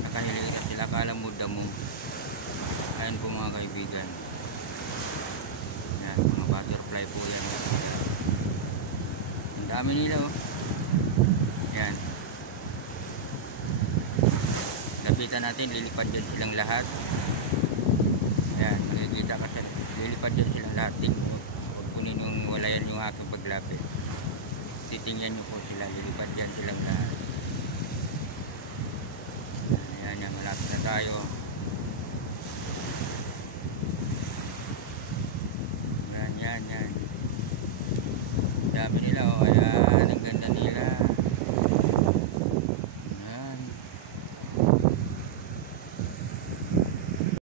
Nakanilitan sila, akala mo damo. Ayan po mga kaibigan. Yan, mga butterfly po yan. Ang dami nila oh. Yan. Lapitan natin, lilipad dyan silang lahat. Yan, makikita kasi lilipad dyan silang lahat. Huwag po ninyong walayan yung aking paglapit. Titingnan nyo po sila, lilipad dyan silang lahat. Ayan, malapit na tayo.